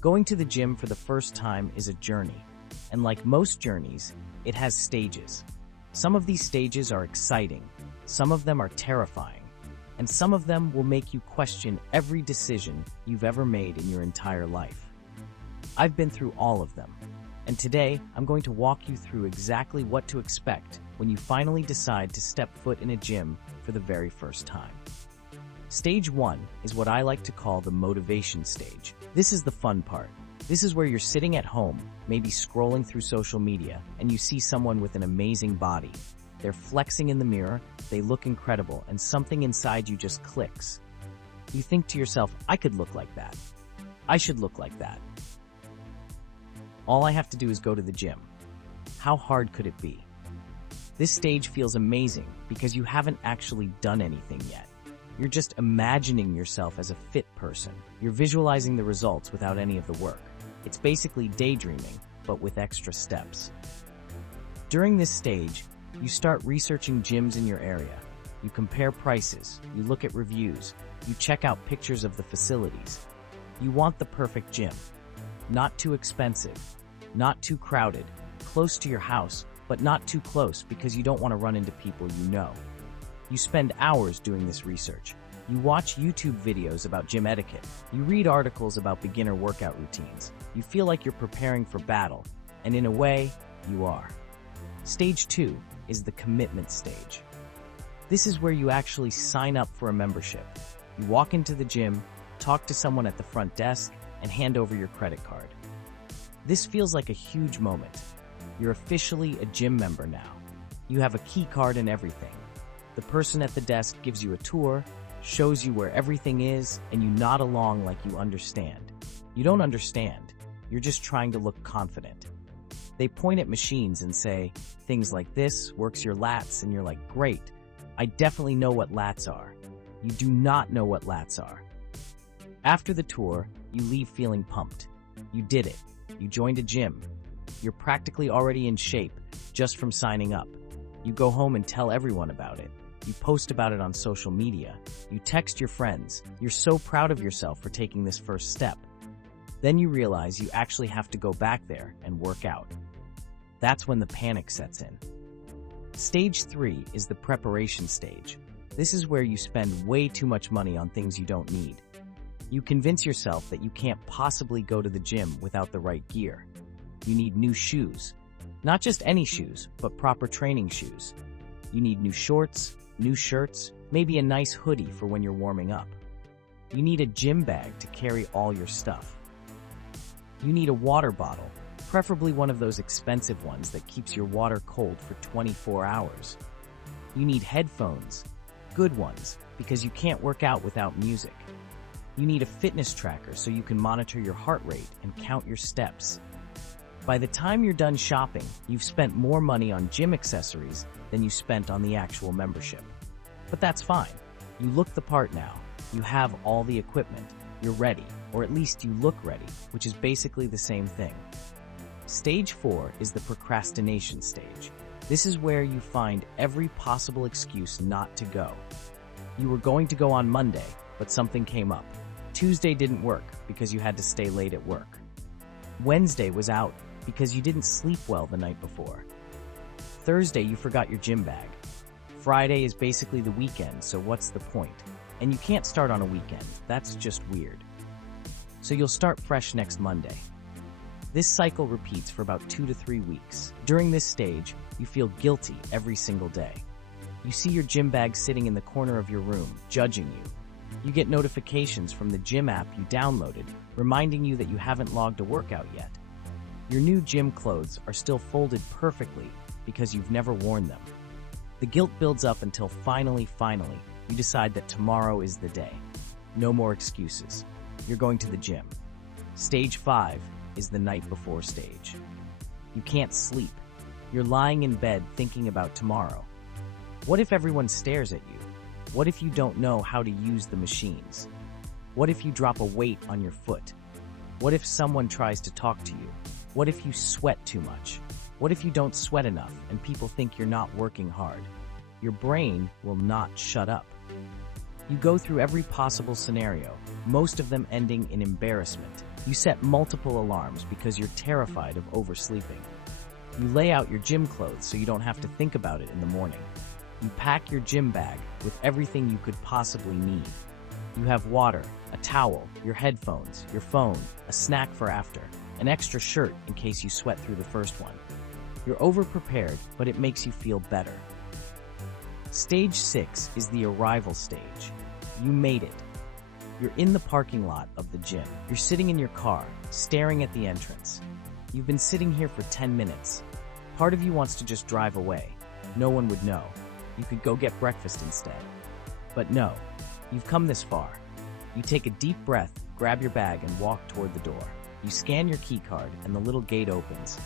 Going to the gym for the first time is a journey, and like most journeys, it has stages. Some of these stages are exciting, some of them are terrifying, and some of them will make you question every decision you've ever made in your entire life. I've been through all of them, and today I'm going to walk you through exactly what to expect when you finally decide to step foot in a gym for the very first time. Stage 1 is what I like to call the motivation stage. This is the fun part. This is where you're sitting at home, maybe scrolling through social media, and you see someone with an amazing body. They're flexing in the mirror, they look incredible, and something inside you just clicks. You think to yourself, I could look like that. I should look like that. All I have to do is go to the gym. How hard could it be? This stage feels amazing because you haven't actually done anything yet. You're just imagining yourself as a fit person. You're visualizing the results without any of the work. It's basically daydreaming, but with extra steps. During this stage, you start researching gyms in your area. You compare prices, you look at reviews, you check out pictures of the facilities. You want the perfect gym. Not too expensive, not too crowded, close to your house, but not too close because you don't want to run into people you know. You spend hours doing this research. You watch YouTube videos about gym etiquette. You read articles about beginner workout routines. You feel like you're preparing for battle, and in a way, you are. Stage 2 is the commitment stage. This is where you actually sign up for a membership. You walk into the gym, talk to someone at the front desk, and hand over your credit card. This feels like a huge moment. You're officially a gym member now. You have a key card and everything. The person at the desk gives you a tour, shows you where everything is, and you nod along like you understand. You don't understand. You're just trying to look confident. They point at machines and say, things like this works your lats, and you're like, great, I definitely know what lats are. You do not know what lats are. After the tour, you leave feeling pumped. You did it. You joined a gym. You're practically already in shape just from signing up. You go home and tell everyone about it. You post about it on social media. You text your friends. You're so proud of yourself for taking this first step. Then you realize you actually have to go back there and work out. That's when the panic sets in. Stage 3 is the preparation stage. This is where you spend way too much money on things you don't need. You convince yourself that you can't possibly go to the gym without the right gear. You need new shoes. Not just any shoes, but proper training shoes. You need new shorts, new shirts, maybe a nice hoodie for when you're warming up. You need a gym bag to carry all your stuff. You need a water bottle, preferably one of those expensive ones that keeps your water cold for 24 hours. You need headphones, good ones, because you can't work out without music. You need a fitness tracker so you can monitor your heart rate and count your steps. By the time you're done shopping, you've spent more money on gym accessories than you spent on the actual membership. But that's fine. You look the part now. You have all the equipment. You're ready, or at least you look ready, which is basically the same thing. Stage 4 is the procrastination stage. This is where you find every possible excuse not to go. You were going to go on Monday, but something came up. Tuesday didn't work because you had to stay late at work. Wednesday was out because you didn't sleep well the night before. Thursday, you forgot your gym bag. Friday is basically the weekend, so what's the point? And you can't start on a weekend. That's just weird. So you'll start fresh next Monday. This cycle repeats for about 2 to 3 weeks. During this stage, you feel guilty every single day. You see your gym bag sitting in the corner of your room, judging you. You get notifications from the gym app you downloaded, reminding you that you haven't logged a workout yet. Your new gym clothes are still folded perfectly because you've never worn them. The guilt builds up until finally, you decide that tomorrow is the day. No more excuses. You're going to the gym. Stage 5 is the night before stage. You can't sleep. You're lying in bed thinking about tomorrow. What if everyone stares at you? What if you don't know how to use the machines? What if you drop a weight on your foot? What if someone tries to talk to you? What if you sweat too much? What if you don't sweat enough and people think you're not working hard? Your brain will not shut up. You go through every possible scenario, most of them ending in embarrassment. You set multiple alarms because you're terrified of oversleeping. You lay out your gym clothes so you don't have to think about it in the morning. You pack your gym bag with everything you could possibly need. You have water, a towel, your headphones, your phone, a snack for after, an extra shirt in case you sweat through the first one. You're over-prepared, but it makes you feel better. Stage 6 is the arrival stage. You made it. You're in the parking lot of the gym. You're sitting in your car, staring at the entrance. You've been sitting here for 10 minutes. Part of you wants to just drive away. No one would know. You could go get breakfast instead. But no, you've come this far. You take a deep breath, grab your bag, and walk toward the door. You scan your key card, and the little gate opens.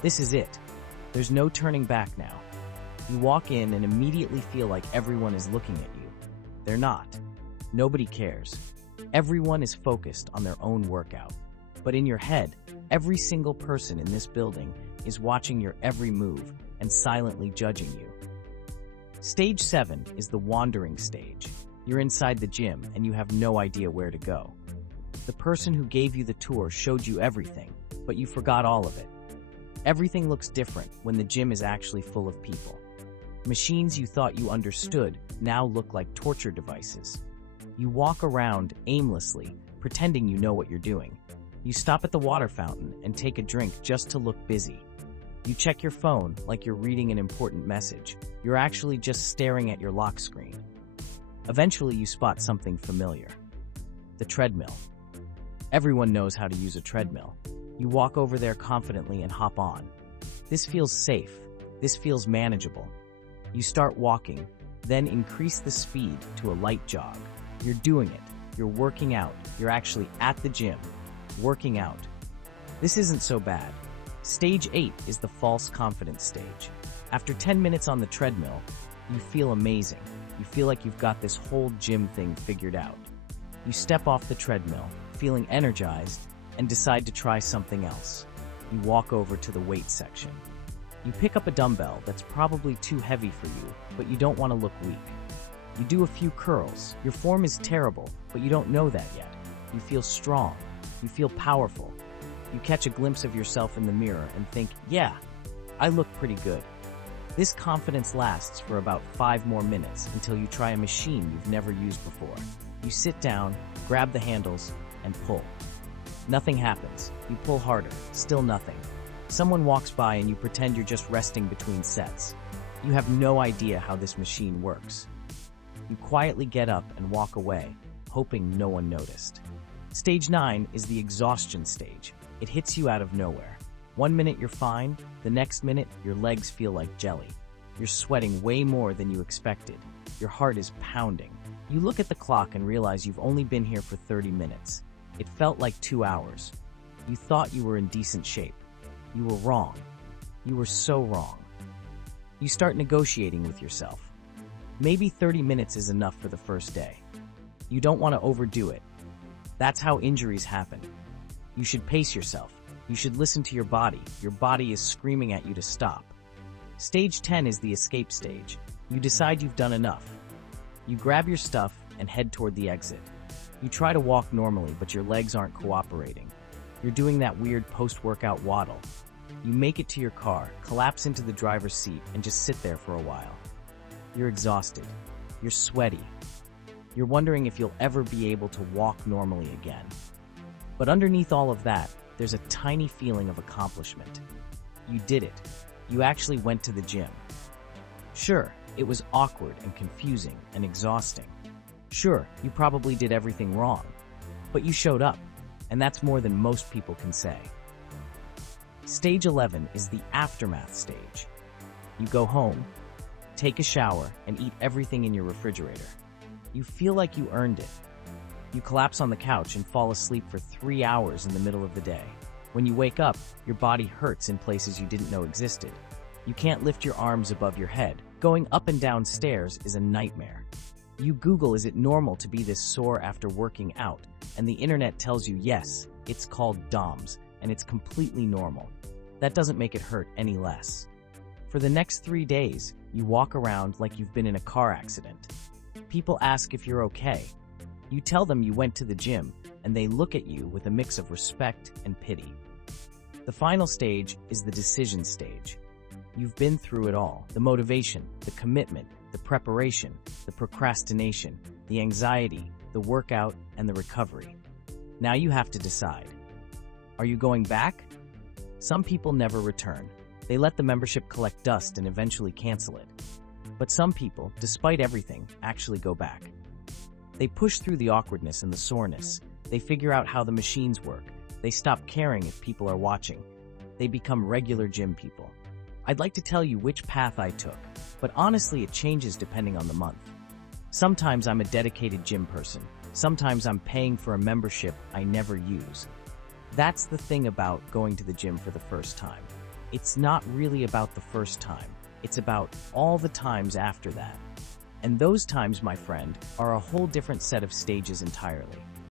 This is it. There's no turning back now. You walk in and immediately feel like everyone is looking at you. They're not. Nobody cares. Everyone is focused on their own workout. But in your head, every single person in this building is watching your every move and silently judging you. Stage 7 is the wandering stage. You're inside the gym and you have no idea where to go. The person who gave you the tour showed you everything, but you forgot all of it. Everything looks different when the gym is actually full of people. Machines you thought you understood now look like torture devices. You walk around aimlessly, pretending you know what you're doing. You stop at the water fountain and take a drink just to look busy. You check your phone like you're reading an important message. You're actually just staring at your lock screen. Eventually, you spot something familiar. The treadmill. Everyone knows how to use a treadmill. You walk over there confidently and hop on. This feels safe. This feels manageable. You start walking, then increase the speed to a light jog. You're doing it. You're working out. You're actually at the gym, working out. This isn't so bad. Stage 8 is the false confidence stage. After 10 minutes on the treadmill, you feel amazing. You feel like you've got this whole gym thing figured out. You step off the treadmill, feeling energized, and decide to try something else. You walk over to the weight section. You pick up a dumbbell that's probably too heavy for you, but you don't want to look weak. You do a few curls. Your form is terrible, but you don't know that yet. You feel strong. You feel powerful. You catch a glimpse of yourself in the mirror and think, yeah, I look pretty good. This confidence lasts for about 5 more minutes until you try a machine you've never used before. You sit down, grab the handles, and pull. Nothing happens. You pull harder. Still nothing. Someone walks by and you pretend you're just resting between sets. You have no idea how this machine works. You quietly get up and walk away, hoping no one noticed. Stage 9 is the exhaustion stage. It hits you out of nowhere. 1 minute you're fine, the next minute your legs feel like jelly. You're sweating way more than you expected. Your heart is pounding. You look at the clock and realize you've only been here for 30 minutes. It felt like 2 hours. You thought you were in decent shape. You were wrong. You were so wrong. You start negotiating with yourself. Maybe 30 minutes is enough for the first day. You don't want to overdo it. That's how injuries happen. You should pace yourself. You should listen to your body. Your body is screaming at you to stop. Stage 10 is the escape stage. You decide you've done enough. You grab your stuff and head toward the exit. You try to walk normally, but your legs aren't cooperating. You're doing that weird post-workout waddle. You make it to your car, collapse into the driver's seat, and just sit there for a while. You're exhausted. You're sweaty. You're wondering if you'll ever be able to walk normally again. But underneath all of that, there's a tiny feeling of accomplishment. You did it. You actually went to the gym. Sure, it was awkward and confusing and exhausting. Sure, you probably did everything wrong. But you showed up, and that's more than most people can say. Stage 11 is the aftermath stage. You go home, take a shower, and eat everything in your refrigerator. You feel like you earned it. You collapse on the couch and fall asleep for 3 hours in the middle of the day. When you wake up, your body hurts in places you didn't know existed. You can't lift your arms above your head. Going up and down stairs is a nightmare. You Google, is it normal to be this sore after working out? And the internet tells you yes, it's called DOMS, and it's completely normal. That doesn't make it hurt any less. For the next 3 days, you walk around like you've been in a car accident. People ask if you're okay. You tell them you went to the gym, and they look at you with a mix of respect and pity. The final stage is the decision stage. You've been through it all: the motivation, the commitment, the preparation, the procrastination, the anxiety, the workout, and the recovery. Now you have to decide. Are you going back? Some people never return. They let the membership collect dust and eventually cancel it. But some people, despite everything, actually go back. They push through the awkwardness and the soreness. They figure out how the machines work. They stop caring if people are watching. They become regular gym people. I'd like to tell you which path I took, but honestly it changes depending on the month. Sometimes I'm a dedicated gym person. Sometimes I'm paying for a membership I never use. That's the thing about going to the gym for the first time. It's not really about the first time. It's about all the times after that. And those times, my friend, are a whole different set of stages entirely.